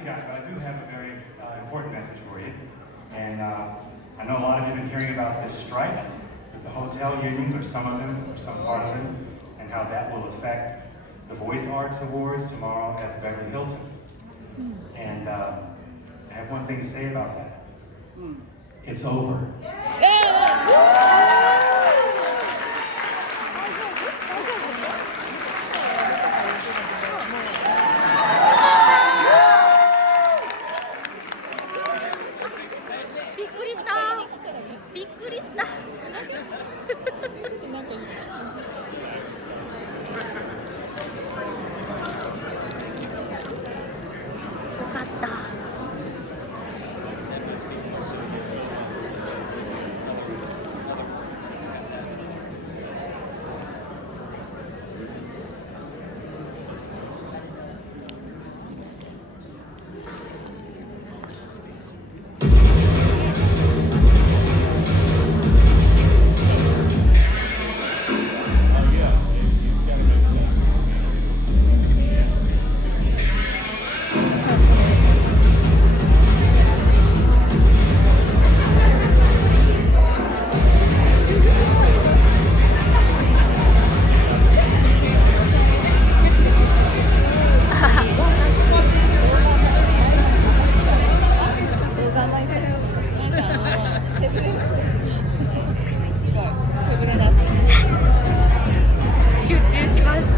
big guy, but I do have a very important message for you. And I know a lot of you have been hearing about this strike with the hotel unions, or some of them, or some part of them, and how that will affect the Voice Arts Awards tomorrow at Beverly Hilton. And I have one thing to say about that. It's over.びっくりした。よかった。集中します。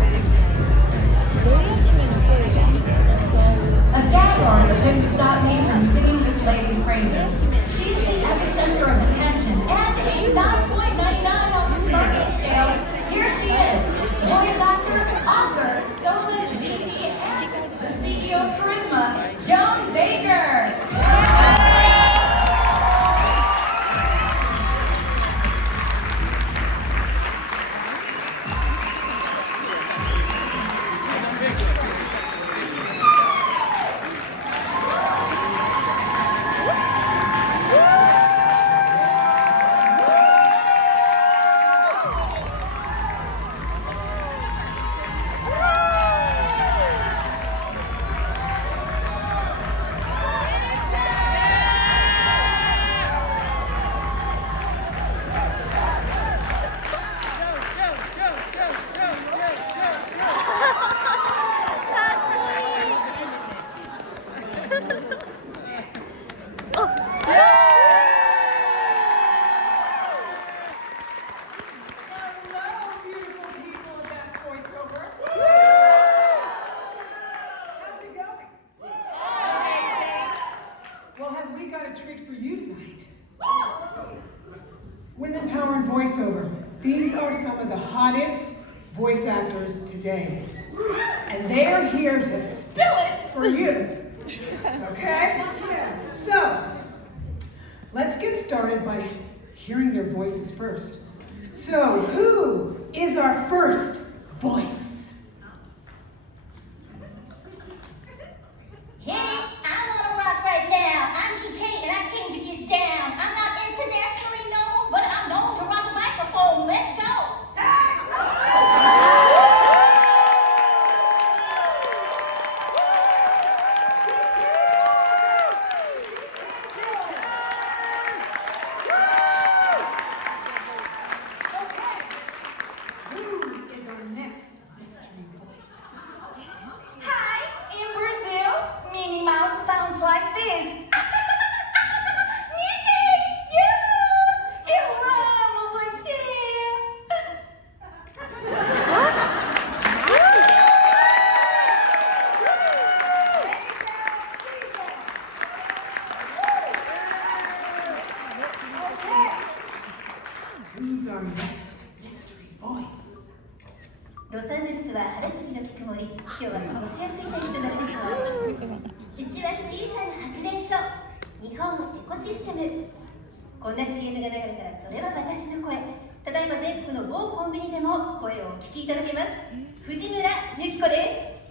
A gavel couldn't stop me from singing this lady's praises. She's the epicenter of attention and a 9.99 on the Sparkle scale. Here she is, voice actor, author, soloist, VP, and the CEO of Charisma, Joan Baker. Treat for you tonight. Women Power and Voiceover. These are some of the hottest voice actors today. And they're here to spill it for you. Okay? So, let's get started by hearing their voices first. So, who is our first voice? Like this. Mickey, eu amo você. Who's our next mystery voice? ロサンゼルスは晴れ時々曇り。今日は過ごしやすい天気となるでしょう。うちは小さな発電所、日本エコシステム。こんな CM が流れたらそれは私の声。ただいま全国の某コンビニでも声をお聞きいただけます。藤村由紀子です。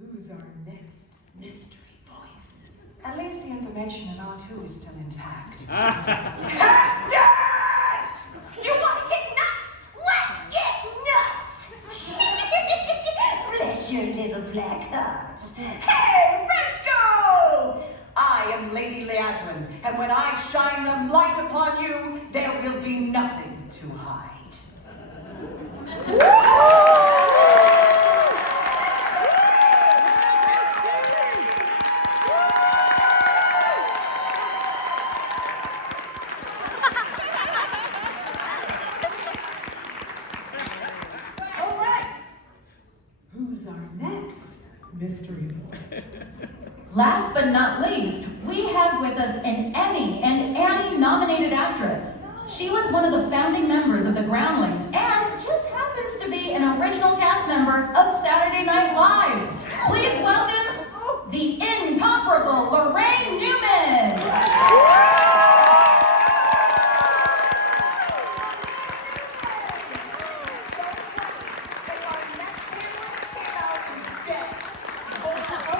Who's our next mystery voice? Alicia the information and R2 is still intact. Casters! You want to get nuts? Let's get nuts! Bless your little black hearts. Hey, Frisco! I am Lady Leandrin, and when I shine the light upon you, there will be nothing to hide. All right. Who's our next mystery voice? Last but not least, we have with us an Emmy and Annie nominated actress. She was one of the founding members of the Groundlings and just happens to be an original cast member of Saturday Night Live. Please welcome the incomparable Lorraine Newman.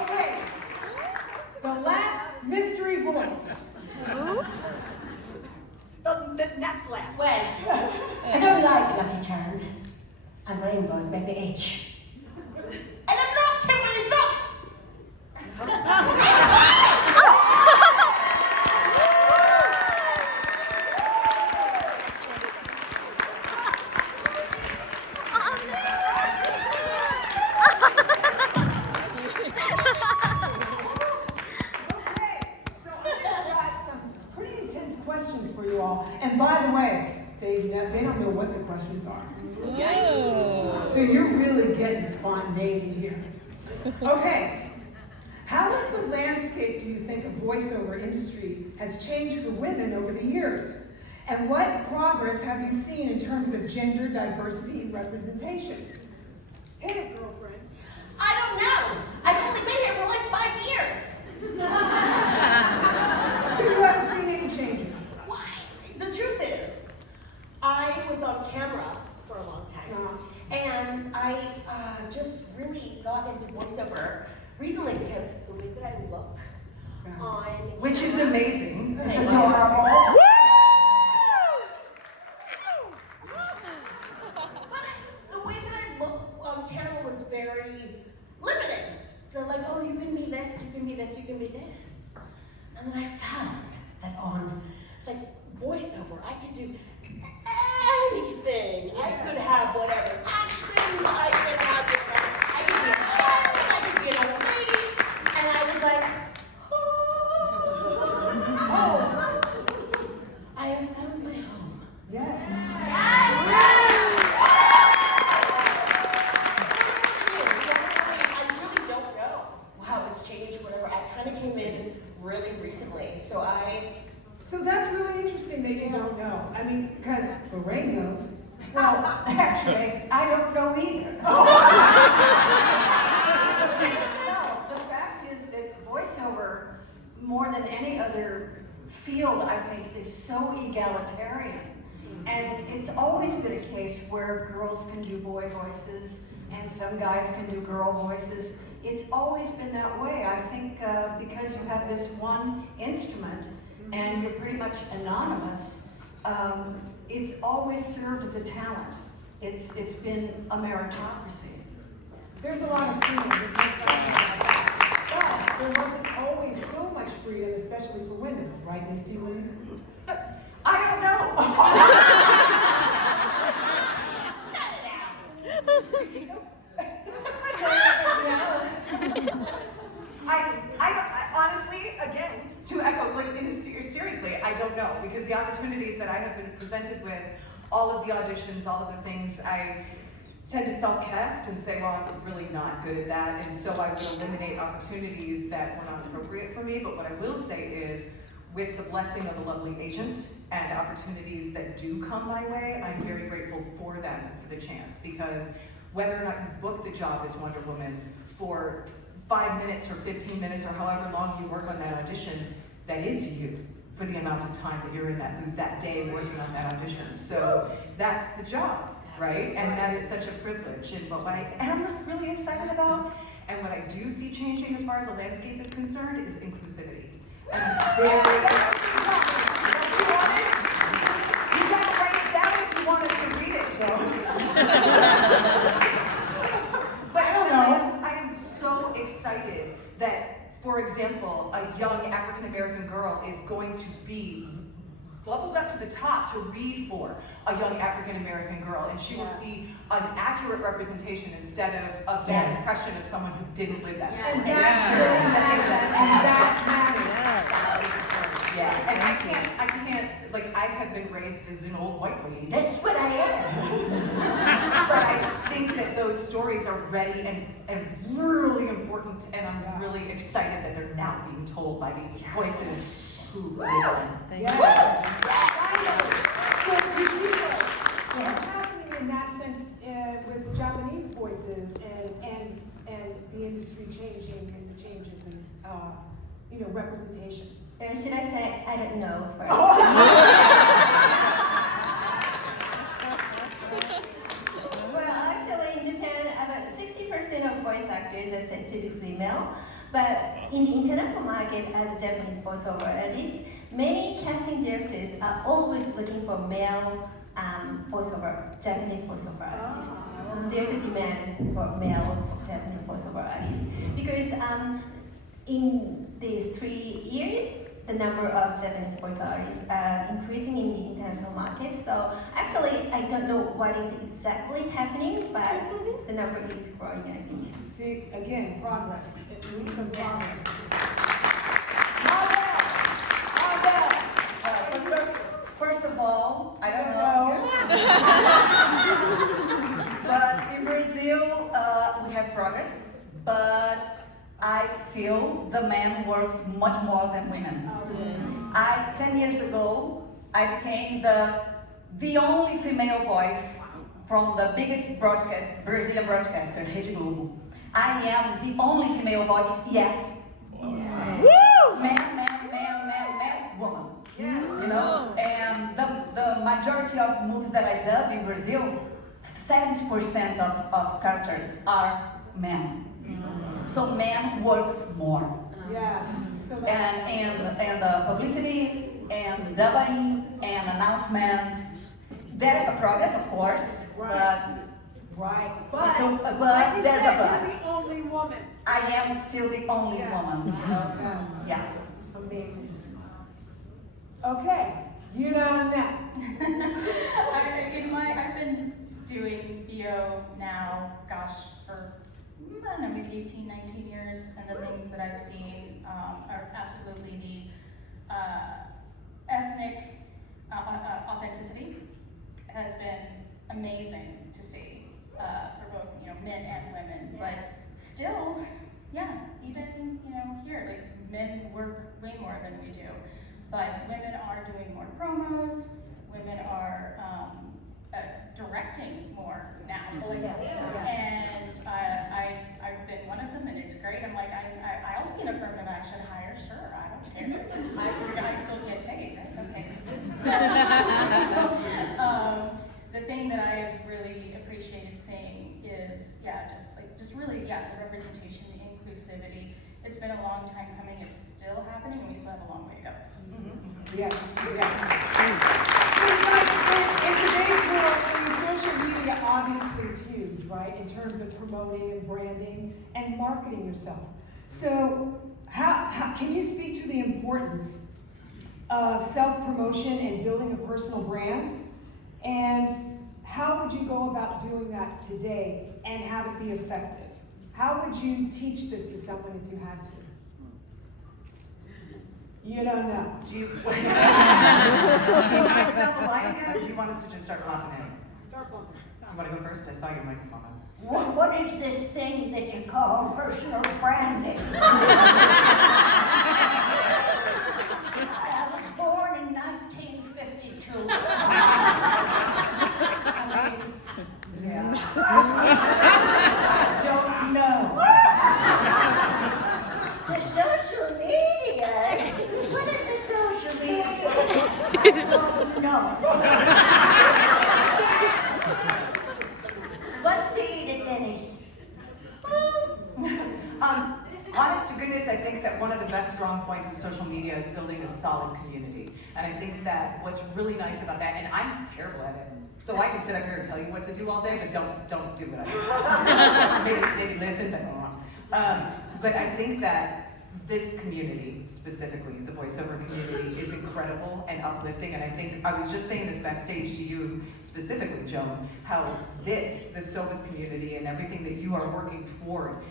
Okay. The last mystery voice. The next last. Well, I don't like lucky charms, and rainbows make me itch. And I'm not Kimberly Brooks! Okay, so I've got some pretty intense questions for you all. And by the way, they don't know what the questions are. Yikes. So you're really getting spontaneous here. Okay. How has the landscape, do you think, of voiceover industry has changed for women over the years? And what progress have you seen in terms of gender diversity and representation? Hit it, girlfriend. I don't know. I've only been here for like 5 years. So you haven't seen any changes? Why? The truth is, I was on camera for a long time. And I just really got into voiceover recently because the way that I look on... Which is amazing. It's Thank you. adorable. But the way that I look on camera was very limited. They're like, oh, you can be this, you can be this, you can be this. And then I found that on like voiceover, I could do anything. I could have whatever accent, I could have different, I could be a child, I could be an old lady. And I was like, oh, I have found my home. Yes. Came in really recently, So that's really interesting that you don't know. I mean, because Lorraine knows. Well, actually, I don't know either. No, the fact is that voiceover, more than any other field, I think, is so egalitarian. And it's always been a case where girls can do boy voices and some guys can do girl voices. It's always been that way. I think because you have this one instrument and you're pretty much anonymous, it's always served the talent. It's been a meritocracy. There's a lot of freedom. But there wasn't always so much freedom, especially for women, right, Miss Lee? I don't know. I honestly, again, to echo, like, seriously, I don't know, because the opportunities that I have been presented with, all of the auditions, all of the things, I tend to self-cast and say, well, I'm really not good at that, and so I would eliminate opportunities that were not appropriate for me. But what I will say is, with the blessing of a lovely agent and opportunities that do come my way, I'm very grateful for that, for the chance, because whether or not you book the job as Wonder Woman for 5 minutes or 15 minutes or however long you work on that audition, that is you for the amount of time that you're in that booth that day working on that audition. So that's the job, right? And that is such a privilege. And what I am really excited about, and what I do see changing as far as the landscape is concerned, is inclusivity. You gotta write it down if you want us to read it, Joe. But I don't know. I am so excited that, for example, a young African American girl is going to be bubbled up to the top to read for a young African American girl, and she will see an accurate representation instead of a bad impression of someone who didn't live that story. And that matters. Yeah, and I can't, like, I have been raised as an old white lady. That's what I am. But I think that those stories are ready and really important, and I'm really excited that they're now being told by the voices who live them. Yes. So, what's happening in that sense with Japanese voices and the industry changing and the changes in representation? Should I say, I don't know first? Well, actually in Japan, about 60% of voice actors are said to be female. But in the international market, as a Japanese voiceover artist, many casting directors are always looking for male Japanese voiceover artists. There's a demand for male Japanese voiceover artists because in these 3 years, the number of Japanese voiceover artists are increasing in the international market. So actually, I don't know what is exactly happening, but the number is growing, I think. See, again, progress. It means some progress. First of all, I don't know. But in Brazil, we have progress. But I feel the man works much more than women. 10 years ago, I became the only female voice from the biggest Brazilian broadcaster, Rede Globo. I am the only female voice yet. Man, woman. Yes. You know, and the majority of movies that I dub in Brazil, 70% of characters are men. So men works more. Yes. So And publicity and dubbing and announcement. There is a progress, of course, but But there's like you a said, but. you're the only woman. I am still the only woman. You know? Yes. Yeah. Amazing. Okay, you don't know. I've been doing VO now, gosh, for I don't know, maybe 18, 19 years, and the things that I've seen are absolutely the ethnic authenticity has been amazing to see for both men and women. But still, even here, like men work way more than we do, but women are doing more promos. Women are directing more now, and I've been one of them, and it's great. I'm like, I'll be an affirmative action hire, sure, I don't care. I still get paid, right? Okay. So the thing that I have really appreciated seeing is just really the representation, the inclusivity. It's been a long time coming. It's still happening, and we still have a long way to go. Yes. So you guys, in today's world, social media obviously is huge, right? In terms of promoting and branding and marketing yourself. So how can you speak to the importance of self-promotion and building a personal brand? And how would you go about doing that today and have it be effective? How would you teach this to someone if you had to? You don't know. Do you want to tell the line again, or do you want us to just start popping in? Start bumping. You want to go first? I saw your microphone on. What is this thing that you call personal branding? I was born in 1952. I don't know. The social media? What is the social media? I don't know. What's to eat at Denny's? Honest to goodness, I think that one of the best draws strong points of social media is building a solid community. And I think that what's really nice about that, and I'm terrible at it, so I can sit up here and tell you what to do all day, but don't do what I do. maybe listen, but I think that this community, specifically, the voiceover community, is incredible and uplifting. And I think, I was just saying this backstage to you specifically, Joan, how the SOBAS community and everything that you are working toward,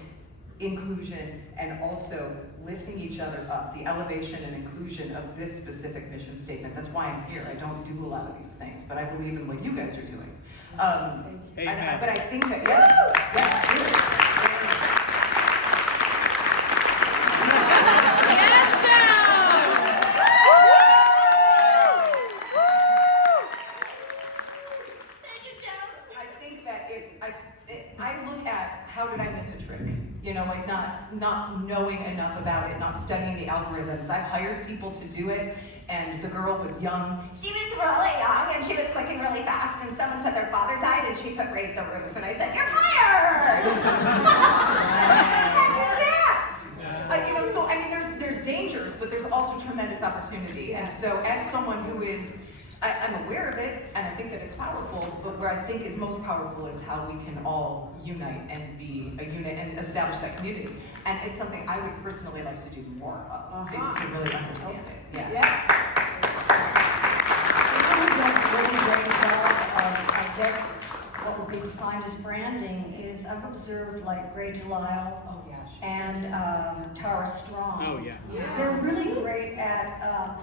inclusion and also lifting each other up, the elevation and inclusion of this specific mission statement. That's why I'm here. I don't do a lot of these things, but I believe in what you guys are doing. But I think that, I look at how did I miss a trick? You know, like not knowing enough about it, not studying the algorithms. I've hired people to do it, and the girl was young. She was really young, and she was clicking really fast, and someone said their father died, and she put raise the roof, and I said, you're hired! What the heck is that? You know, so I mean, there's dangers, but there's also tremendous opportunity. And so as someone who is, I'm aware of it, and I think that it's powerful, but where I think is most powerful is how we can all unite and be a unit and establish that community. And it's something I would personally like to do more of, is to really understand it. Yeah. Yes. Does a really great job of, I guess, what would be defined as branding is I've observed like Gray Delisle and Tara Strong. Oh, yeah. They're really great at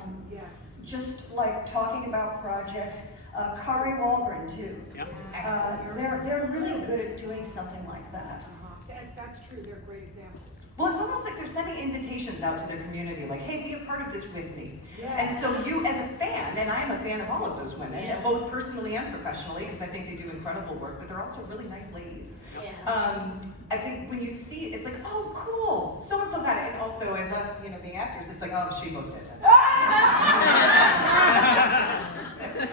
just like talking about projects. Kari Walgren too. Yep. They're really good at doing something like that. That's true. They're great examples. Well, it's almost like they're sending invitations out to their community, like, hey, be a part of this with me. Yeah. And so you, as a fan, and I am a fan of all of those women, both personally and professionally, because I think they do incredible work, but they're also really nice ladies. Yeah. I think when you see it, it's like, oh, cool, so-and-so got it. And also, as us, you know, being actors, it's like, oh, she booked it.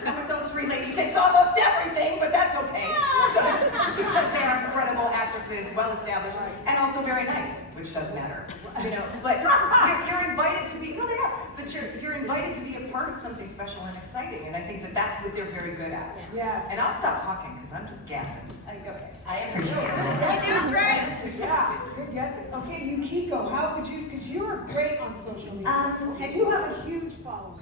And with those three ladies, it's almost everything, but that's okay. Because they are incredible actresses, well-established, and also very nice, which does matter, you know. But you're invited to be, no, they are, but you're invited to be a part of something special and exciting, and I think that that's what they're very good at. Yes. And I'll stop talking, because I'm just gassing. Okay. I appreciate it. You're doing great. Yeah, good guessing. Okay, Yukiko, how would you, because you are great on social media, and you have a huge following.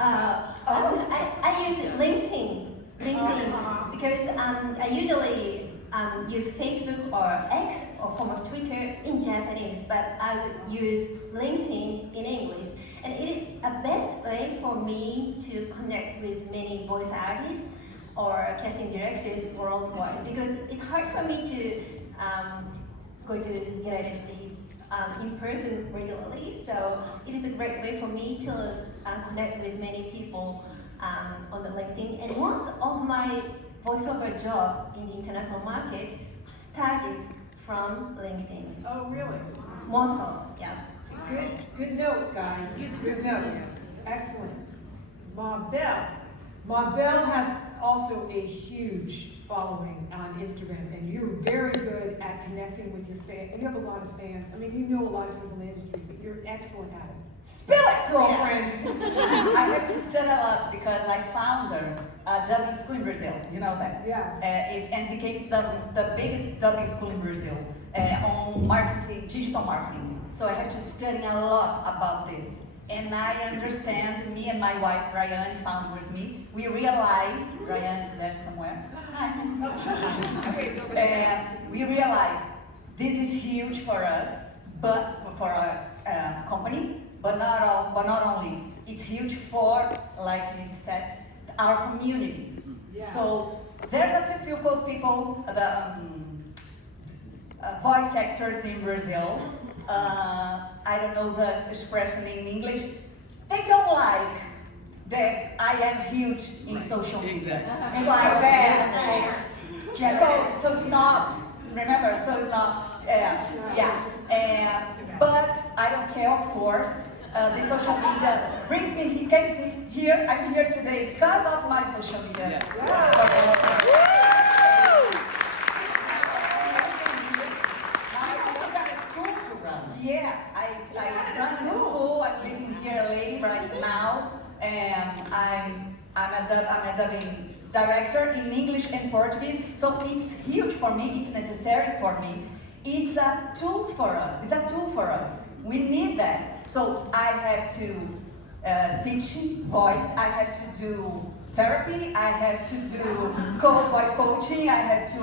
I use LinkedIn because I usually use Facebook or X or former Twitter in Japanese, but I would use LinkedIn in English. And it is a best way for me to connect with many voice artists or casting directors worldwide, because it's hard for me to go to the United States in person regularly. So it is a great way for me to connect with many people on the LinkedIn. And most of my voiceover job in the international market started from LinkedIn. Oh, really? Most of, yeah. Good note, guys. Good note. Excellent. Mabel has also a huge following on Instagram, and you're very good at connecting with your fans. And you have a lot of fans. I mean, you know a lot of people in the industry, but you're excellent at it. Spill it, girlfriend! I have to study a lot because I founded a dubbing school in Brazil. You know that? Yes. And became the biggest dubbing school in Brazil on marketing, digital marketing. So I have to study a lot about this. And I understand, me and my wife, Ryan, found with me, we realized, Ryan is there somewhere. Hi. We realized this is huge for us, but for our company, but not only. It's huge for, like Mr. said, our community. Yeah. So there's a few people, the voice actors in Brazil. I don't know the expression in English. They don't like that I am huge in social media. And like that. So it's not, remember, so it's not, but I don't care, of course. The social media brings me, he gets me here, I'm here today because of my social media. Yeah, I run the school. living here in LA right now, and I'm a dubbing director in English and Portuguese. So it's huge for me. It's necessary for me. It's a tool for us. It's a tool for us. We need that. So I have to teach voice. I have to do therapy. I have to do voice coaching. I have to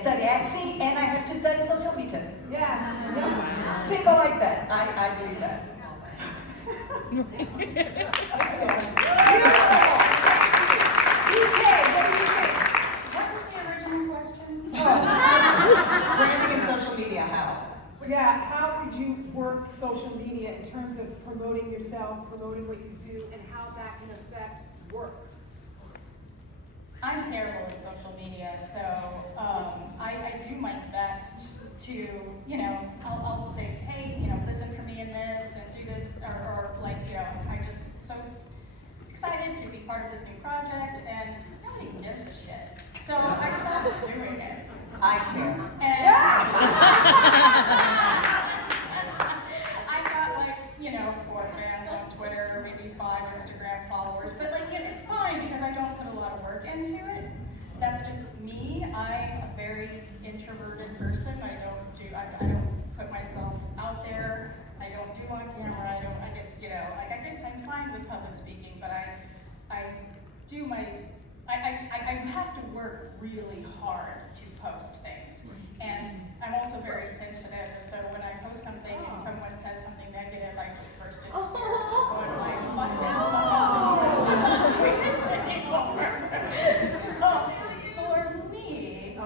study acting, and I have to study social media. Yes. Simple like that. I believe that. What was the original question? Branding and social media, how? Yeah, how would you work social media in terms of promoting yourself, promoting what you do, and how that can affect work? I'm terrible at social media, so I do my best to, you know, I'll say, hey, you know, listen for me in this and do this, or like, you know, I'm just so excited to be part of this new project, and nobody gives a shit. So I stopped doing it. I care. And I got like, you know, 4 fans on Twitter, maybe 5 Instagram followers, but like, it's fine because I don't put a lot of work into it. That's just me. I'm a very introverted person. I don't put myself out there. I don't do on camera. I'm fine with public speaking, but I have to work really hard to post things. And I'm also very sensitive, so when I post something and someone says something negative, I just burst into tears. So I'm like, fuck this, I'm not doing this anymore. So for me,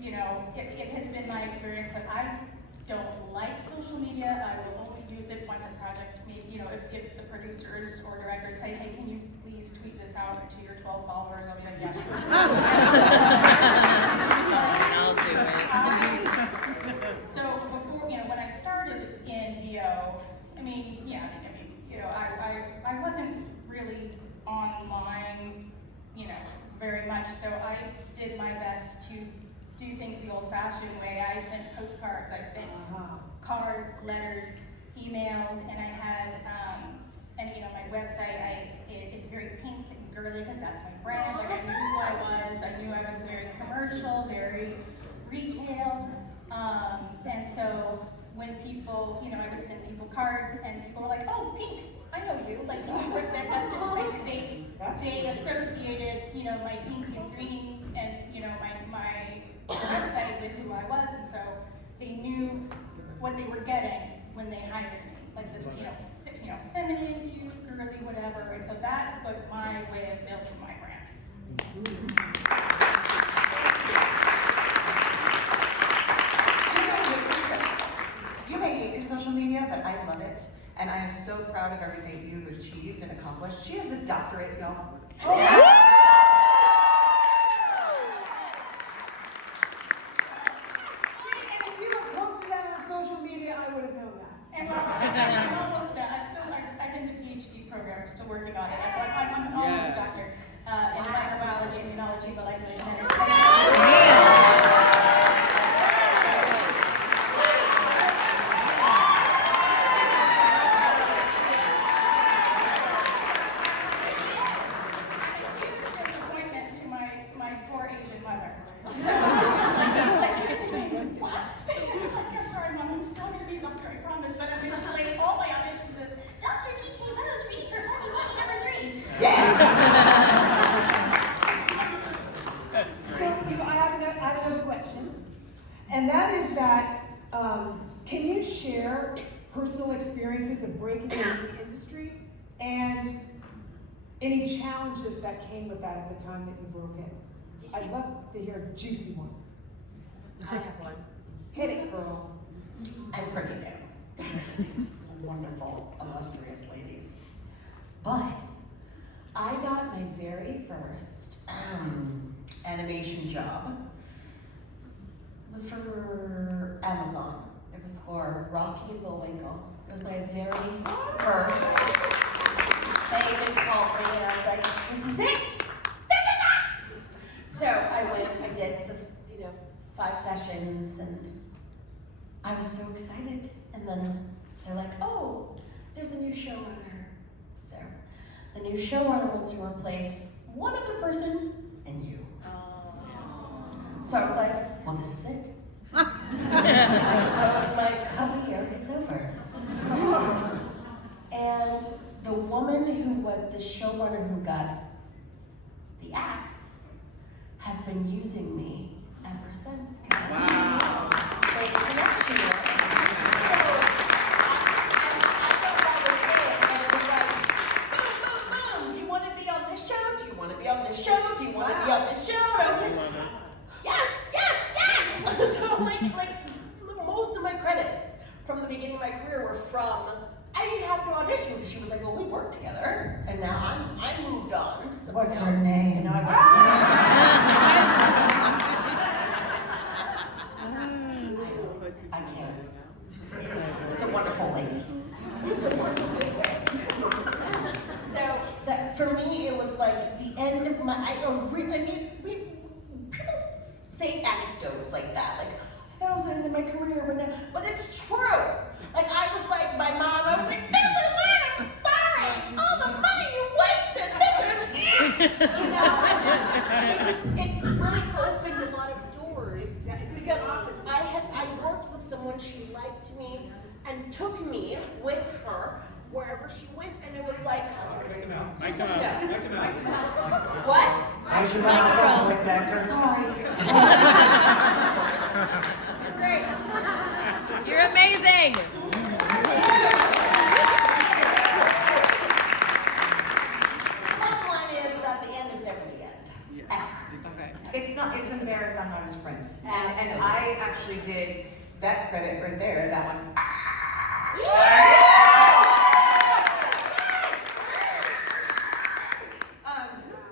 you know, it has been my experience that I don't like social media. I will only use it once a project, you know, if the producers or directors say, hey, can you please tweet this out to your 12 followers? I'll be like, yeah, sure. I'll do it. So before, you know, when I started in VO, you know, I wasn't really online, you know, very much. So I did my best to do things the old-fashioned way. I sent postcards, I sent cards, letters, emails, and I had, and you know, my website, it's very pink and girly because that's my brand. Like I knew who I was. I knew I was very commercial, very retail. And so when people, you know, I would send people cards and people were like, oh, pink, I know you. Like, you know, that's just like they associated, you know, my pink and green and, you know, my website with who I was. And so they knew what they were getting when they hired me. Like this, you know, feminine, cute, girly, whatever. And so that was my way of building my brand. You may hate your social media, but I love it. And I am so proud of everything you've achieved and accomplished. She has a doctorate, y'all. And if you had posted that on social media, I would have known that. And I'm almost done. I'm in the PhD program. I'm still working on it. So I'm almost done here in microbiology and immunology, molecular genetics. Disappointment to my poor Asian mother. So she's like, you're doing what? I'm sorry, Mom, I'm still going to be a doctor, I promise, but I'm going to slay all my auditions as Dr. G.K. Meadows reading for Fuzzy Bunny number 3. So I have another question, and that is that, can you share personal experiences of breaking into the industry and any challenges that came with that at the time that you broke in? I'd love to hear a juicy one. I have one. Hit it, girl. I'm pretty new. These wonderful, illustrious ladies. But I got my very first animation job. It was for Amazon. It was for Rocky and Bullwinkle. It was my very first. They called me and I was like, this is it! So I went, I did the 5 sessions and I was so excited. And then they're like, oh, The new showrunner wants to replace one other person and you. So I was like, well, this is it. I suppose my career is over. And the woman who was the showrunner who got the axe has been using me ever since. Wow. So the connection there. Do you want to be on this show? Do you want to be on this show? Do you want to be on this show? And I was like, yes, yes, yes! So like most of my credits from the beginning of my career were from, I didn't have to audition because she was like, well, we worked together, and now I moved on to something What's else. her name? And now I can't. It's a wonderful lady. So that for me, it was like the end of my. People say anecdotes like that, like I thought I was the end of my career, but it's true. Like I was like my mom, I was like, this is it. I'm sorry. All the money you wasted. This is it. You know, it really opened a lot of doors because I worked with someone, she liked me and took me with her wherever she went, and it was like, what? How's your mouth, voice actor? Sorry. Great. You're amazing. Bottom line is that the end is never the end. Okay. It's not. It's a marathon, not a sprint. And I actually did that credit right there. That one.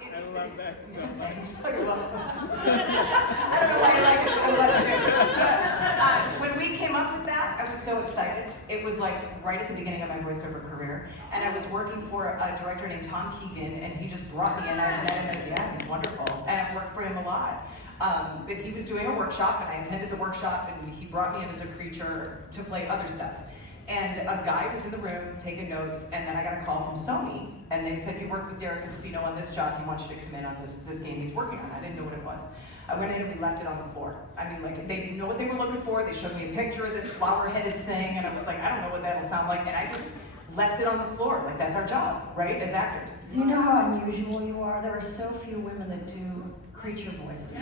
I love that so much. I don't know why I like it. I love it. When we came up with that, I was so excited. It was like right at the beginning of my voiceover career, and I was working for a director named Tom Keegan, and he just brought me in. I met him, and yeah, he's wonderful, and I worked for him a lot. But he was doing a workshop, and I attended the workshop, and he brought me in as a creature to play other stuff. And a guy was in the room taking notes, and then I got a call from Sony, and they said, you worked with Derek Espino on this job, he wants you to come in on this game he's working on. I didn't know what it was. I went in and we left it on the floor. I mean, like, they didn't know what they were looking for. They showed me a picture of this flower-headed thing, and I was like, I don't know what that'll sound like, and I just left it on the floor. Like, that's our job, right, as actors. Do you know how unusual you are? There are so few women that do creature voices.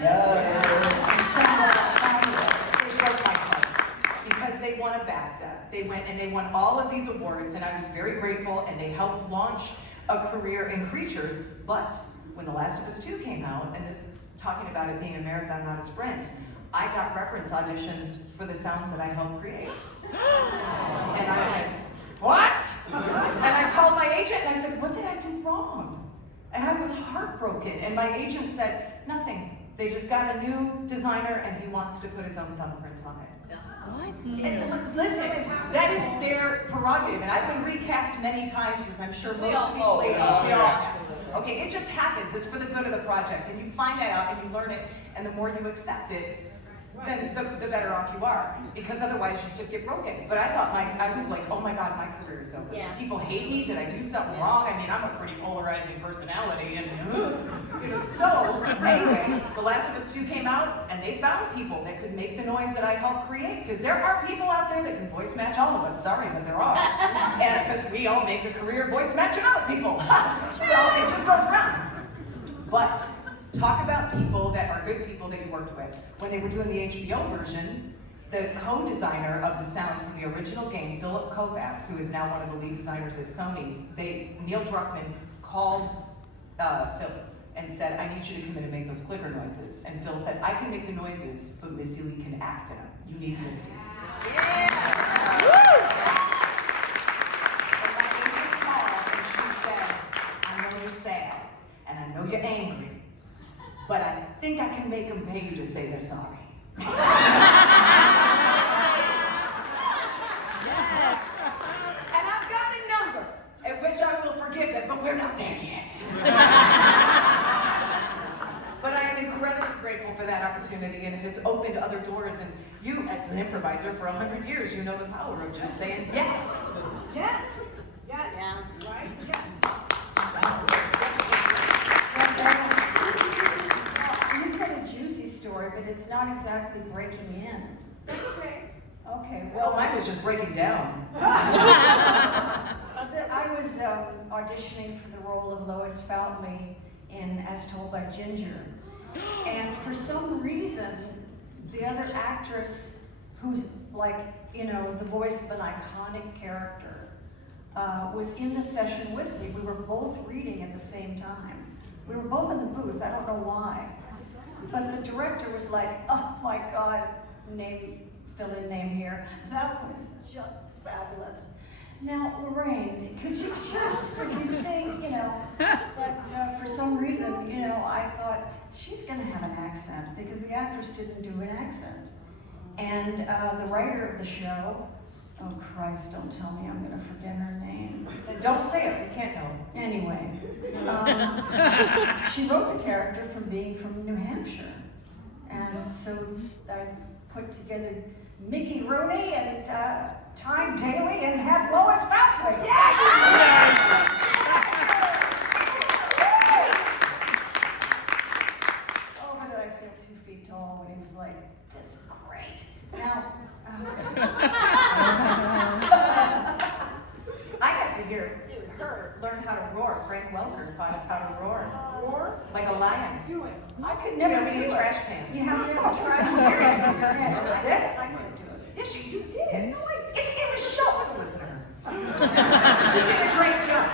Because they won a BAFTA. They went and they won all of these awards, and I was very grateful, and they helped launch a career in creatures. But when The Last of Us 2 came out, and this is talking about it being a marathon, not a sprint, I got reference auditions for the sounds that I helped create. And I went, what? And I called my agent and I said, what did I do wrong? And I was heartbroken, and my agent said, nothing. They just got a new designer and he wants to put his own thumbprint on it. What? And listen, that is their prerogative, and I've been recast many times, as I'm sure most of these ladies, we all have. Okay, it just happens. It's for the good of the project, and you find that out and you learn it, and the more you accept it, then the better off you are, because otherwise you just get broken. But I thought I was like, oh my God, my career is over. Yeah. People hate me. Did I do something wrong? I mean, I'm a pretty polarizing personality, and so anyway, The Last of Us 2 came out, and they found people that could make the noise that I helped create, because there are people out there that can voice match all of us. Sorry, but there are, and because we all make a career voice matching other people, so it just goes around. But talk about people that are good people that you worked with. When they were doing the HBO version, the co-designer of the sound from the original game, Philip Kovacs, who is now one of the lead designers at Sony's, Neil Druckmann called Phil and said, I need you to come in and make those clicker noises. And Phil said, I can make the noises, but Misty Lee can act in them. You need Misty. Yeah! Woo! And my agent called and she said, I know you're sad, and I know you're angry, but I think I can make them pay you to say they're sorry. Yes. And I've got a number at which I will forgive them, but we're not there yet. But I am incredibly grateful for that opportunity, and it has opened other doors. And you, as an improviser for 100 years, you know the power of just saying yes. Yes. Yes. Yeah. Right? Yes. exactly breaking in. Okay. Okay, Well, well, mine was just breaking down. I was auditioning for the role of Lois Foutley in As Told by Ginger. And for some reason, the other actress who's like, you know, the voice of an iconic character, was in the session with me. We were both reading at the same time. We were both in the booth, I don't know why. But the director was like, oh my God, fill-in name here. That was just fabulous. Now, Lorraine, could you just, if you think, you know, that for some reason, you know, I thought, she's gonna have an accent, because the actress didn't do an accent. And the writer of the show, oh Christ, don't tell me I'm gonna forget her name. Don't say it, we can't know. Anyway, she wrote the character from being from New Hampshire. And so I put together Mickey Rooney and Ty Daly and had Lois Foutley. Oh, how did I feel 2 feet tall when he was like, this is great. Now, I got to hear her learn how to roar. Frank Welker taught us how to roar. Roar? Like a lion. Do it. I could Never never be do a it. trash can. You have to have a trash can in your head. I couldn't do it. Yes, you did. No, it's in the show. Listen to her. She did a great job.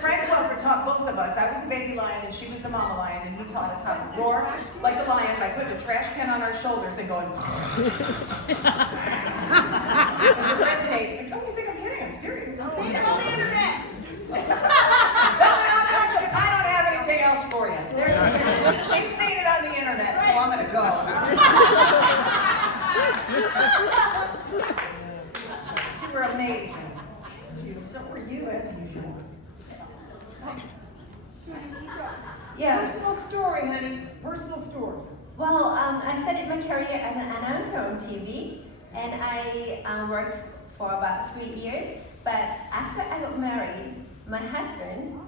Frank Welker taught both of us. I was a baby lion and she was the mama lion, and he taught us how to roar like a lion by putting a trash can on our shoulders and going. Because it resonates. And don't you think I'm kidding? I'm serious. Seen it on the internet. I don't have anything else for you. She's seen it on the internet, so I'm gonna go. You were amazing. So were you, as usual. Yeah. Personal story, honey. Personal story. Well, I started my career as an announcer on TV, and I worked for about 3 years. But after I got married, my husband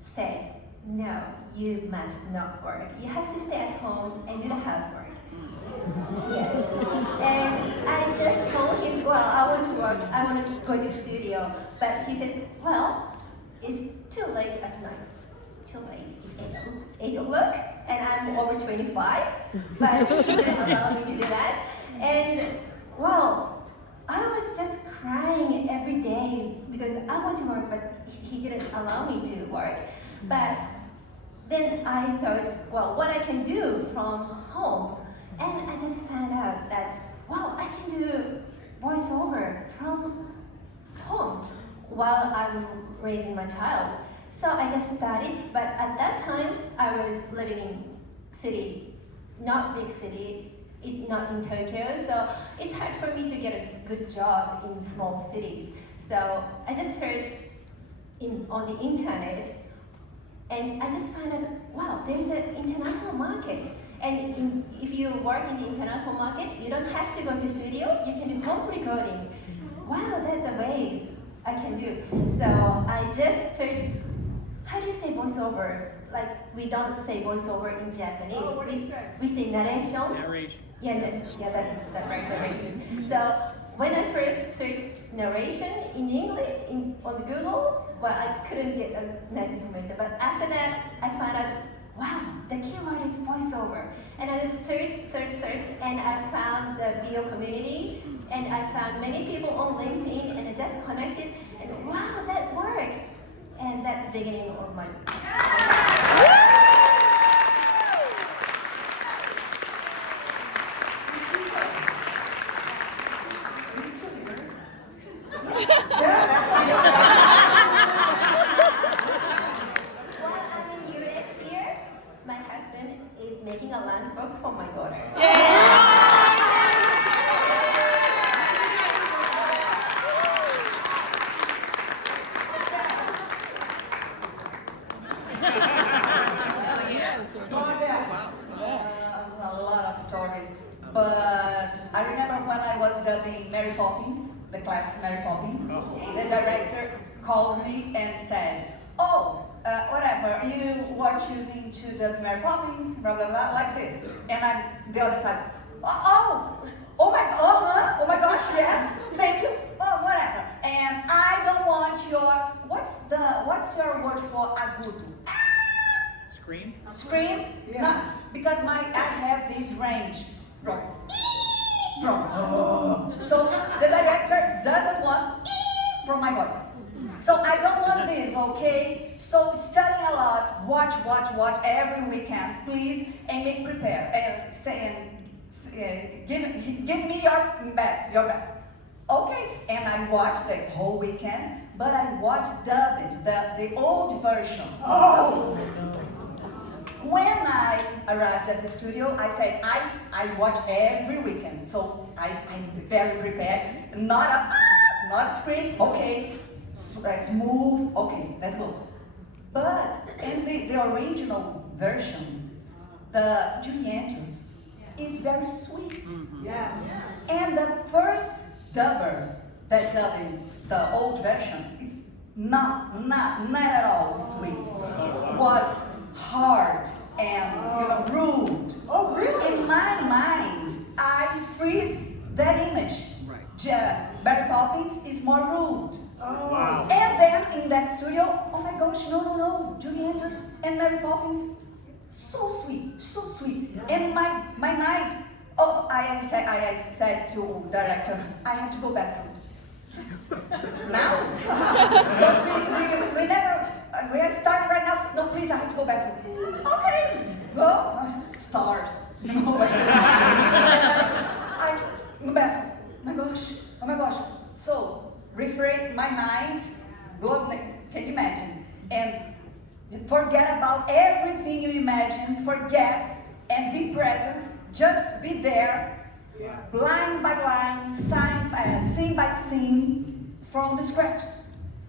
said, no, you must not work. You have to stay at home and do the housework. Yes. And I just told him, well, I want to work, I want to go to the studio. But he said, well, it's too late at night. Too late. It's 8 o'clock, and I'm over 25. But he didn't allow me to do that. And, well, I was just crying every day because I want to work, but he didn't allow me to work. But then I thought, well, what I can do from home. And I just found out that, wow, I can do voiceover from home while I'm raising my child. So I just started, but at that time, I was living in city, not big city, not in Tokyo, so it's hard for me to get a good job in small cities. So I just searched on the internet, and I just found out, wow, there's an international market. And if you work in the international market, you don't have to go to studio, you can do home recording. Wow, that's the way I can do. So I just searched, how do you say voiceover? Like, we don't say voiceover in Japanese. Oh, what do you say? We say narration. Narration. Yeah, that's the right narration. So when I first searched narration in English on Google, well, I couldn't get a nice information. But after that, I found out, wow, the keyword is voiceover. And I just searched, and I found the video community, and I found many people on LinkedIn, and I just connected, and wow, that works. And that's the beginning of my... Making a lunchbox for my daughter. A lot of stories, but I remember when I was dubbing Mary Poppins, the classic Mary Poppins, the director called me and said, oh, whatever. whatever, you were choosing to the Mary Poppins, blah, blah, blah, like this. And I'm the other side, oh my gosh, yes, thank you, oh, whatever. And I don't want your, what's your word for agudo? Scream? Scream? Yeah. No, because I have this range from so the director doesn't want from my voice. So I don't want this, okay? So study a lot, watch every weekend, please, and make prepare and give me your best. Okay, and I watched the whole weekend, but I watched dubbed, the old version. Oh. When I arrived at the studio, I said, I watch every weekend, so I'm very prepared. Not screen, okay, smooth, okay, let's go. But in the original version, the Julie Andrews is very sweet. Yes. And the first dubber that dubbed the old version is not at all sweet. Was hard and rude. Oh, really? In my mind, I freeze that image. Mary Poppins is more rude. Oh. Wow. And then in that studio, oh my gosh, no, Julie Andrews and Mary Poppins, so sweet. And my mind, I said to director, I have to go back. Now? we are starting right now. No, please, I have to go back. Okay, go. Stars. I go back. Oh my gosh. So, refrain my mind. Can you imagine? And forget about everything you imagine. Forget and be present. Just be there. Line by line, scene by scene, from the scratch.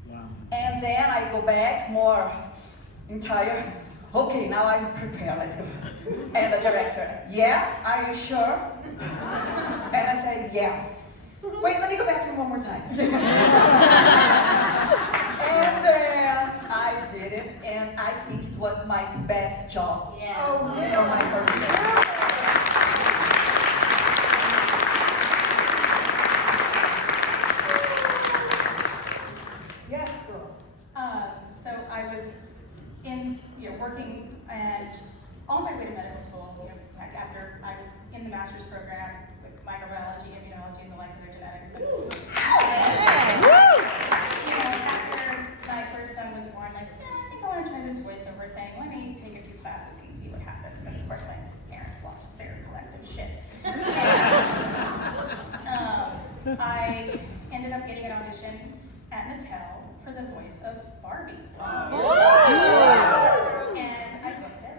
Wow. And then I go back more entire. Okay, now I'm prepared, let's go. And the director, yeah, are you sure? And I said, yes. Wait, let me go back to one more time. And then I did it, and I think it was my best job of my career. Yes, girl. So I was working and on my way to medical school, after I was in the master's program with microbiology, immunology, and molecular genetics. After my first son was born, I think I want to try this voiceover thing. Let me take a few classes and see what happens. And of course, my parents lost their collective shit. I ended up getting an audition at Mattel for the voice of Barbie. And I booked it.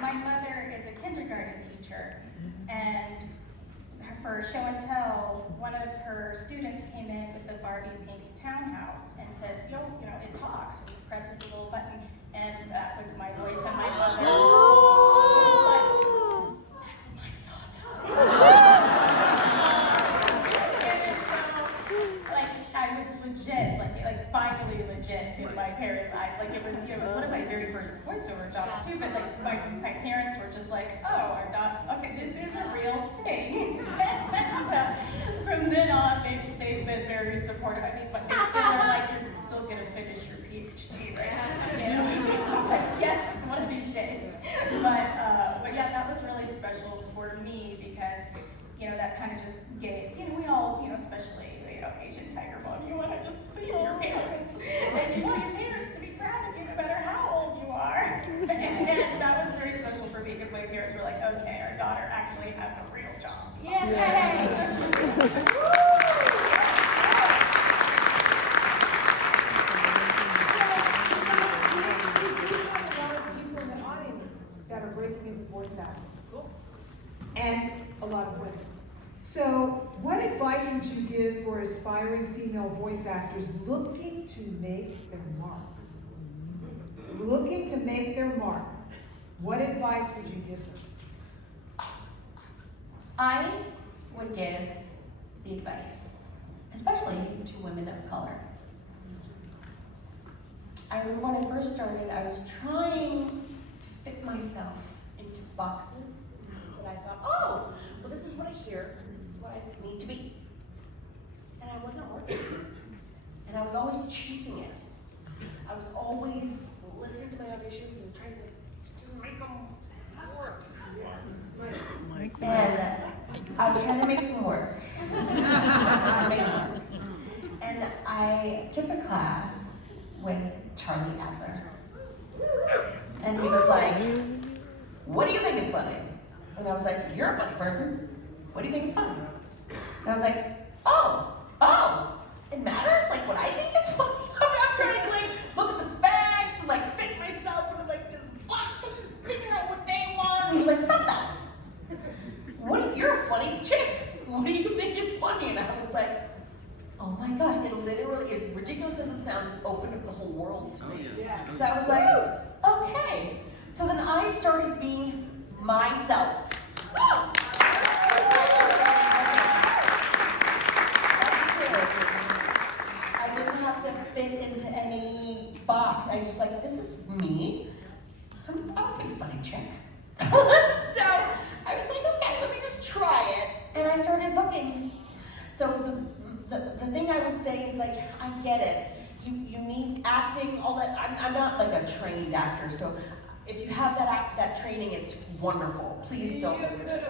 My mother is a kindergarten teacher, and for show and tell, one of her students came in with the Barbie pink townhouse and says, it talks. And he presses the little button, and that was my voice and my mother. That's my daughter. I was legit, finally legit in my parents' eyes. It was one of my very first voiceover jobs too, but my parents were just like, oh, our daughter, okay, this is a real thing. So from then on, they've been very supportive. But they still are like, you're still gonna finish your PhD, right? So, yes, one of these days. But yeah, that was really special for me because, that kind of just gave, we all, especially, Asian tiger mom, you want to just please your parents. And you want your parents to be proud of you no matter how old you are. And that was very special for me because my parents were like, okay, our daughter actually has a real job. Yay! People in the audience that are breaking into voice acting. Cool. And a lot of women. So, what advice would you give for aspiring female voice actors looking to make their mark? Looking to make their mark. What advice would you give them? I would give the advice, especially to women of color. I remember when I first started, I was trying to fit myself into boxes that I thought, oh, well, this is what I hear, this is what I need to be. And I wasn't working. And I was always chasing it. I was always listening to my auditions and trying to make them work. And I was trying to make them work. And I took a class with Charlie Adler. And he was like, what do you think is funny? And I was like, you're a funny person. What do you think is funny? And I was like, oh, it matters? Like what I think is funny? I'm trying to like look at the specs and like fit myself into like this box and figure out what they want. And he was like, stop that. You're a funny chick. What do you think is funny? And I was like, oh my gosh, it literally, as ridiculous as it sounds, it opened up the whole world to me. So I was like, okay. So then I started being myself. I didn't have to fit into any box. I just like, this is me. I'm a pretty funny chick. So I was like, okay, let me just try it. And I started booking. So the thing I would say is like, I get it. You need acting, all that. I'm not like a trained actor, so if you have that training, it's wonderful. Please don't. And so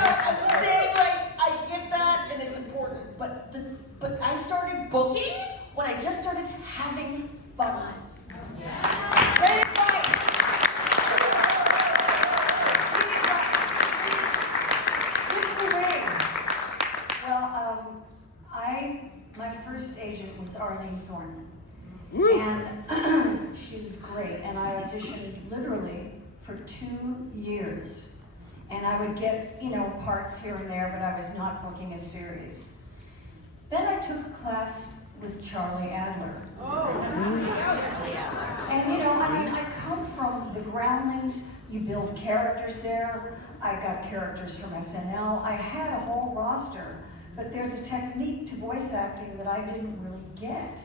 I'm just saying, like, I get that, and it's important. But I started booking when I just started having fun. Great advice. My first agent was Arlene Thornton, and she was great, and I auditioned literally for 2 years, and I would get, parts here and there, but I was not booking a series. Then I took a class with Charlie Adler. And I come from the Groundlings, you build characters there. I got characters from SNL. I had a whole roster. But there's a technique to voice acting that I didn't really get.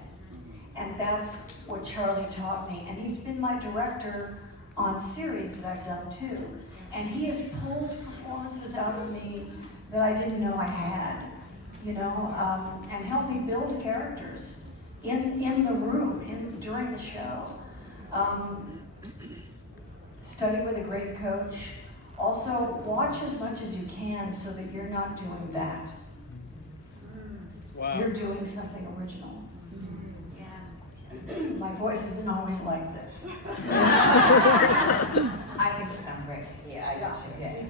And that's what Charlie taught me. And he's been my director on series that I've done too. And he has pulled performances out of me that I didn't know I had, and helped me build characters in the room, during the show. Study with a great coach. Also, watch as much as you can so that you're not doing that. Wow. You're doing something original. My voice isn't always like this. I think you sound great. Yeah, I got you. Yeah.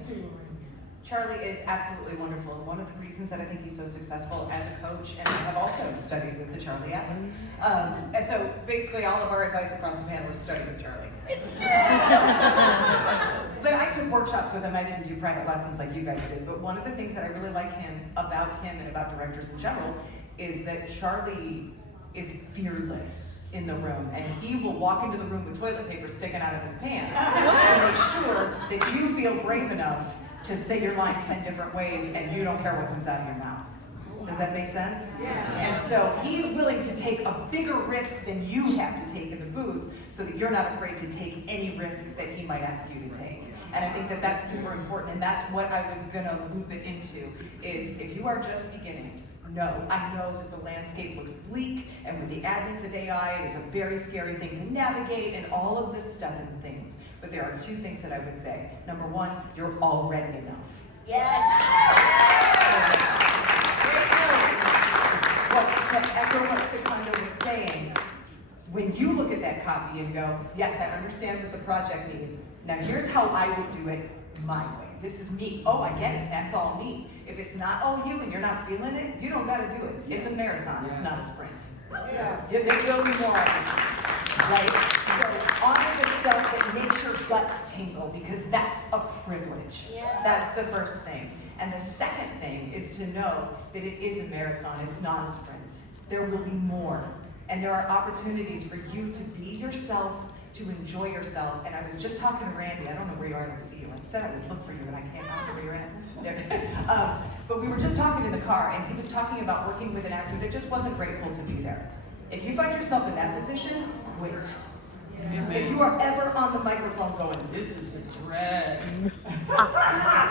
Charlie is absolutely wonderful, and one of the reasons that I think he's so successful as a coach, and I have also studied with the Charlie Adler. And so basically all of our advice across the panel is study with Charlie. But I took workshops with him. I didn't do private lessons like you guys did, but one of the things that I really like about him and about directors in general is that Charlie is fearless in the room, and he will walk into the room with toilet paper sticking out of his pants and make sure that you feel brave enough to say your line 10 different ways and you don't care what comes out of your mouth. Does that make sense? Yeah. And so he's willing to take a bigger risk than you have to take in the booth so that you're not afraid to take any risk that he might ask you to take. And I think that that's super important, and that's what I was gonna loop it into, is if you are just beginning, I know that the landscape looks bleak, and with the advent of AI, it is a very scary thing to navigate and all of this stuff and things. But there are 2 things that I would say. Number 1, you're already enough. Yes. To echo what Secondo was saying, when you look at that copy and go, yes, I understand what the project needs. Now here's how I would do it my way. This is me. Oh, I get it. That's all me. If it's not all you and you're not feeling it, you don't gotta do it. It's a marathon. It's not a sprint. Yeah. There will be more, right? So honor the stuff that makes your guts tingle, because that's a privilege. Yes. That's the first thing. And the second thing is to know that it is a marathon. It's not a sprint. There will be more. And there are opportunities for you to be yourself, to enjoy yourself. And I was just talking to Randy. I don't know where you are. I don't see you. I said I would look for you, and I can't know where you're at. There. But we were just talking in the car, and he was talking about working with an actor that just wasn't grateful to be there. If you find yourself in that position, quit. If you are ever on the microphone going, this is a drag.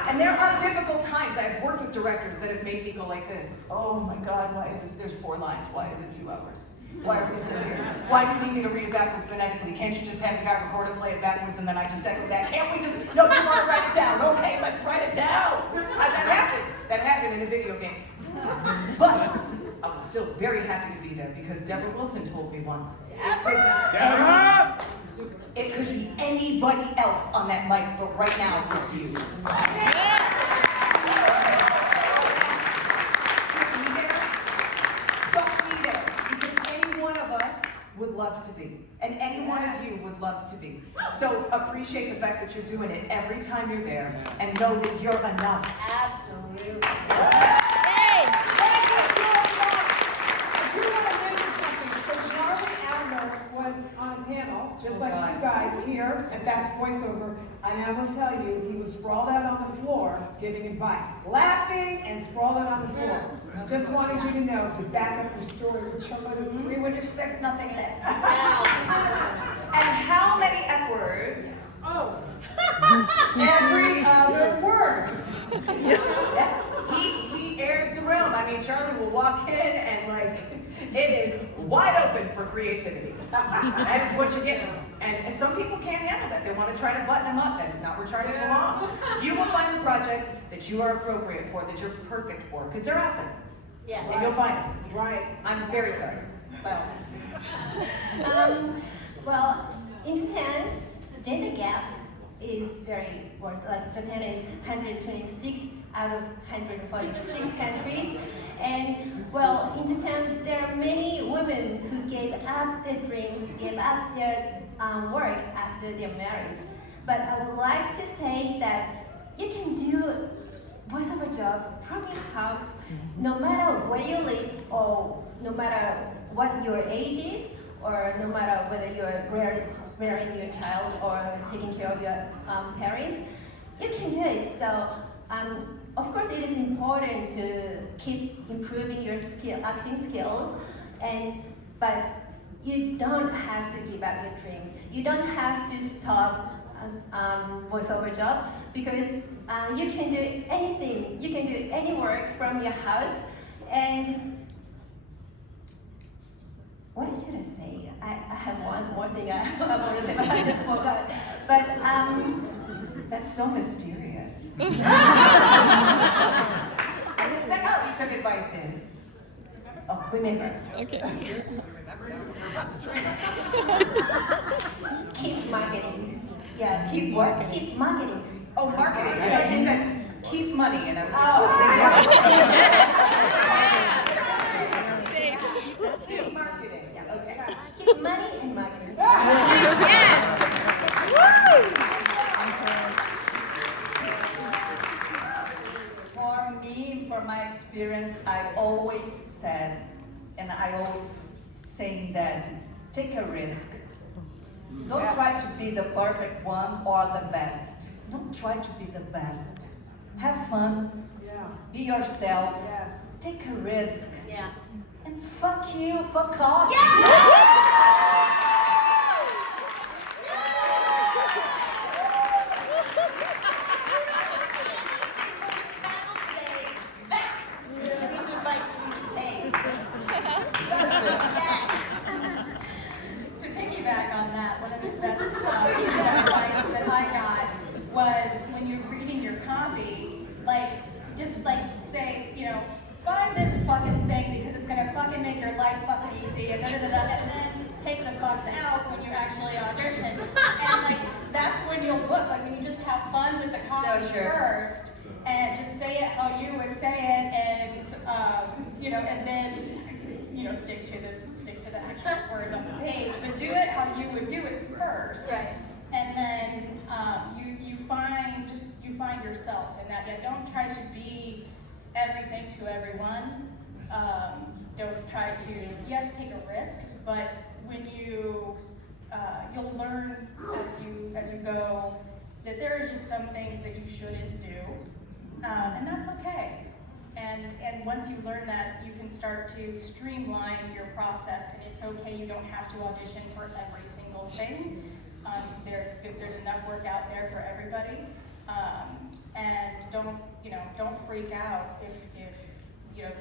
And there are difficult times. I've worked with directors that have made me go like this. Oh my God, why is this? There's 4 lines. Why is it 2 hours? Why are we still here? Why do you need me to read it backwards phonetically? Can't you just have the guy record it, play it backwards, and then I just echo that? Can't we just, no, you want to write it down. Okay, let's write it down. That happened. That happened in a video game. But I was still very happy to be there because Deborah Wilson told me once. It could be anybody else on that mic, but right now it's you. Don't be there, because any one of us would love to be, and any one of you would love to be. So appreciate the fact that you're doing it every time you're there, and know that you're enough. Absolutely. Was on panel, just like you guys here, and that's voiceover. And I will tell you, he was sprawled out on the floor giving advice, laughing and sprawled out on the floor. Just wanted you to know to back up your story with some of the. We would expect nothing less. And how many F words? Oh, every other word. He airs the room. I mean, Charlie will walk in and like, it is wide open for creativity. That is what you get. And some people can't handle that. They want to try to button them up. That is not where Charlie belongs. You will find the projects that you are appropriate for, that you're perfect for, because they're out there. Yeah. And you'll find them. Right. I'm very sorry. Well, in Japan, gender gap is very worse. Like Japan is 126 out of 146 countries. And well, in Japan, there are many women who gave up their dreams, gave up their work after their marriage. But I would like to say that you can do voiceover job from your house, no matter where you live, or no matter what your age is, or no matter whether you're rearing your child or taking care of your parents. You can do it. So. Of course, it is important to keep improving your acting skills, but you don't have to give up your dream. You don't have to stop voiceover job because you can do anything. You can do any work from your house. And what should I say? I have one more thing I want to say, but I just forgot. But that's so mysterious. Some advice is, remember. Okay. Keep marketing. Yeah. Keep what? Keep marketing. Oh, marketing. I thought you said keep money, and I was like, keep marketing. Yeah, okay. Keep money and marketing. Yes. Woo! For me, for my experience, I always said, and I always saying that, take a risk. Don't try to be the perfect one or the best. Don't try to be the best. Have fun. Yeah. Be yourself. Yes. Take a risk. Yeah. And fuck you, fuck off. To piggyback on that, one of the best pieces of advice that I got was when you're reading your copy, just say, buy this fucking thing because it's gonna fucking make your life fucking easy, and and then take the fucks out when you actually audition. And that's when you'll look, when you just have fun with the copy first, and just say it how you would say it, and and then stick to the actual words on the page, but do it how you would do it first. Right. And then you find yourself in that. Don't try to be everything to everyone. Don't try to, yes, take a risk, but when you you'll learn as you go that there are just some things that you shouldn't do, and that's okay. And once you learn that, you can start to streamline your process, and it's okay. You don't have to audition for every single thing. There's enough work out there for everybody, and don't freak out if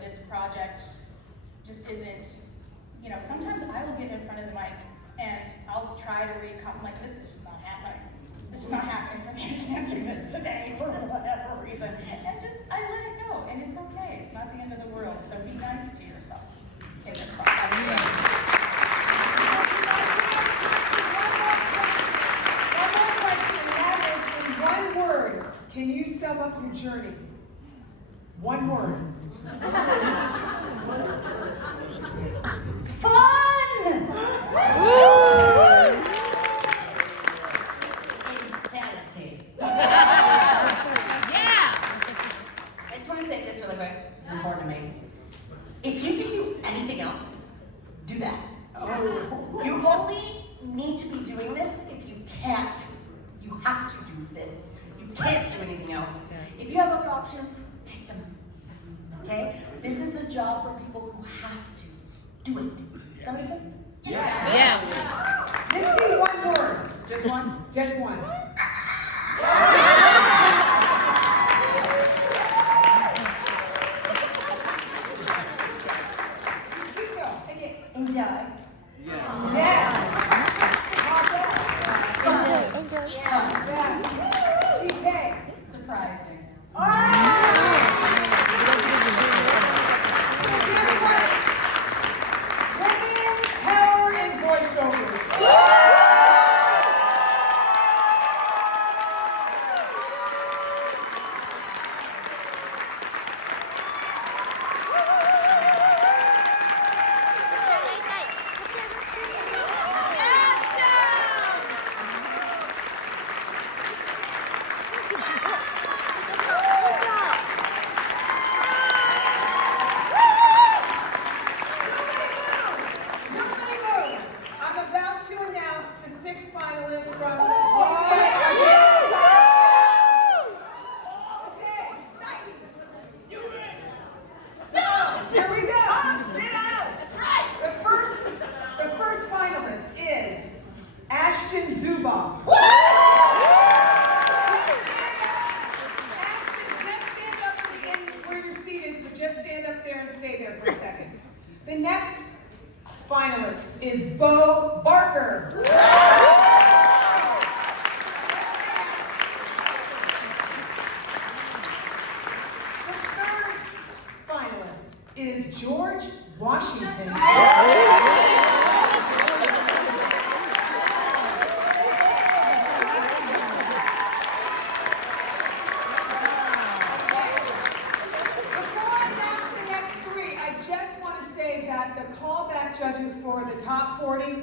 this project just isn't. Sometimes I will get in front of the mic and I'll try to read. I'm like, this is just not happening. This is not happening for me. I can't do this today for whatever reason. And I let it go, and it's okay. It's not the end of the world. So be nice to yourself in this process. One more question, and that is, in one word, can you sum up your journey? One word. Fun! Insanity. Yeah. I just want to say this really quick. It's important to me. If you can do anything else, do that. You only need to be doing this if you can't. You have to do this. You can't do anything else. If you have other options, take them. Okay? This is a job for people who have to do it. Does that make sense? Yeah. Misty, one word. Just one? Just one. Enjoy. Yes. Enjoy. Yes. PK. Surprising. Women, power, and voiceover. I'm about to announce the 6 finalists from here we go. Sit down. That's right. The first finalist is Ashton Zuboff. Ashton, just stand up where your seat is, but just stand up there and stay there for a second. The next finalist is Bo Barker. The third finalist is George Washington. Before I announce the next 3, I just want to say that the callback judges for the top 40,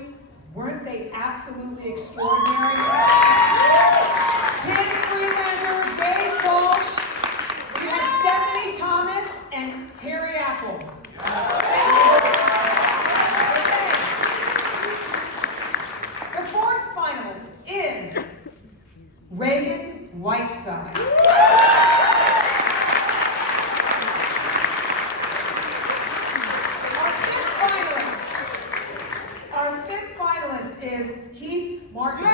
weren't they absolutely extraordinary? Tim Freelander, Dave Walsh, we have Stephanie Thomas, and Terry Apple. The fourth finalist is Reagan Whiteside. Our fifth finalist is Heath Martin.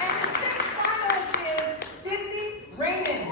And the sixth finalist is Sydney Raymond.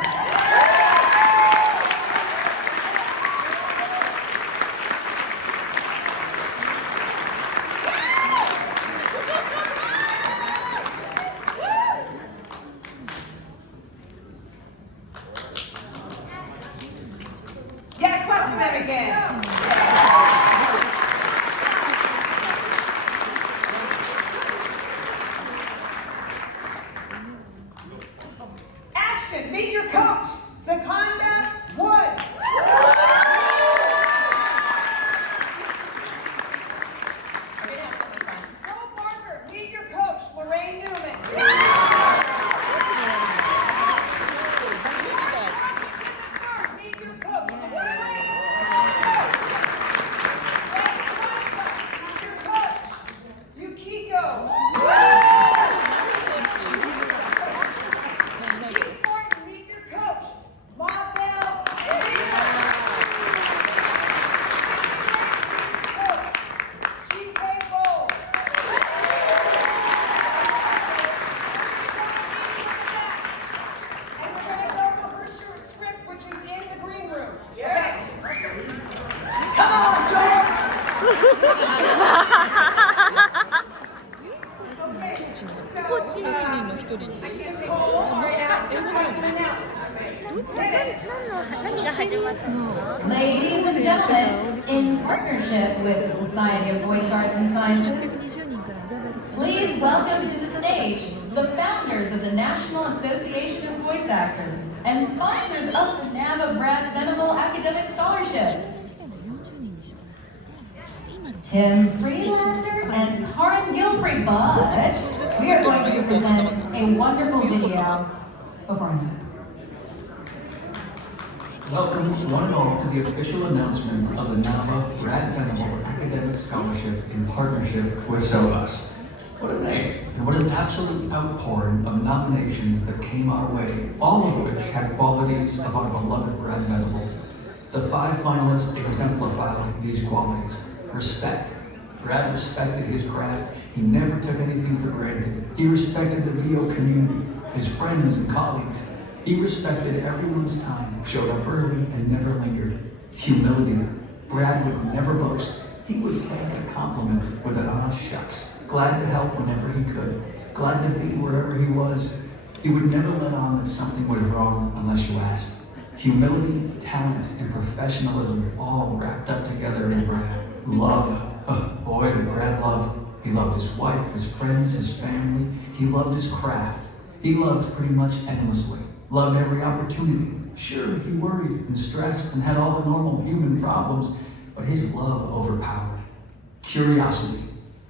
コーチの一人に何が始まるの Ladies and gentlemen, in partnership with the Society of Voice Arts and Sciences, please welcome to the stage the founders of the National Association of Voice Actors and sponsors of the NAVA Brad Venable Academic Scholarship, Tim Friedlander and Karin Gilfrey. But we are going to present a wonderful video beforehand. Welcome one and all to the official announcement of the NAVA Brad Venable Academic Scholarship in partnership with SOAS. What a night, and what an absolute outpouring of nominations that came our way, all of which had qualities of our beloved Brad Venable. The 5 finalists exemplified these qualities. Respect. Brad respected his craft. He never took anything for granted. He respected the VO community, his friends and colleagues. He respected everyone's time, showed up early, and never lingered. Humility. Brad would never boast. He would take a compliment with an honest shucks. Glad to help whenever he could. Glad to be wherever he was. He would never let on that something was wrong unless you asked. Humility, talent, and professionalism all wrapped up together in Brad. Love. Oh, boy, did Brad love. He loved his wife, his friends, his family. He loved his craft. He loved pretty much endlessly. Loved every opportunity. Sure, he worried and stressed and had all the normal human problems, but his love overpowered. Curiosity.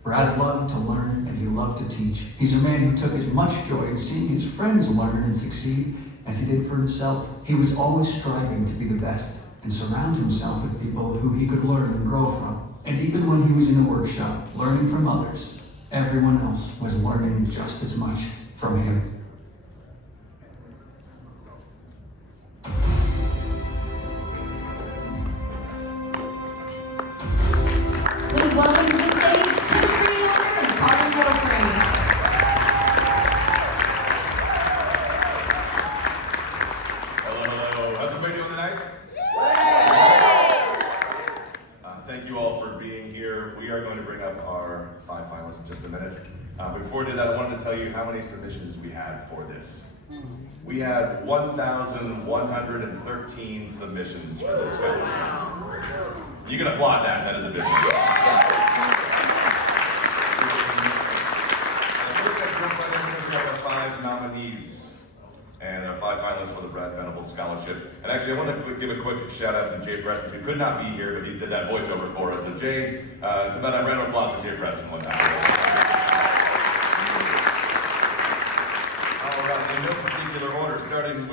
Brad loved to learn and he loved to teach. He's a man who took as much joy in seeing his friends learn and succeed as he did for himself. He was always striving to be the best and surround himself with people who he could learn and grow from. And even when he was in a workshop, learning from others, everyone else was learning just as much from him. Please welcome to the stage Tim Friedlander and Karin Gilfrey. Hello. How's everybody doing tonight? Thank you all for being here. We are going to bring up our 5 finalists in just a minute. But before we do that, I wanted to tell you how many submissions we had for this. We had 1,113 submissions for this scholarship. You can applaud that. That is a big one. We have our 5 nominees and our 5 finalists for the Brad Venable Scholarship. And actually, I want to give a quick shout out to Jay Preston, who could not be here, but he did that voiceover for us. So Jay, it's about a round of applause for Jay Preston one time. All right, in no particular order, starting with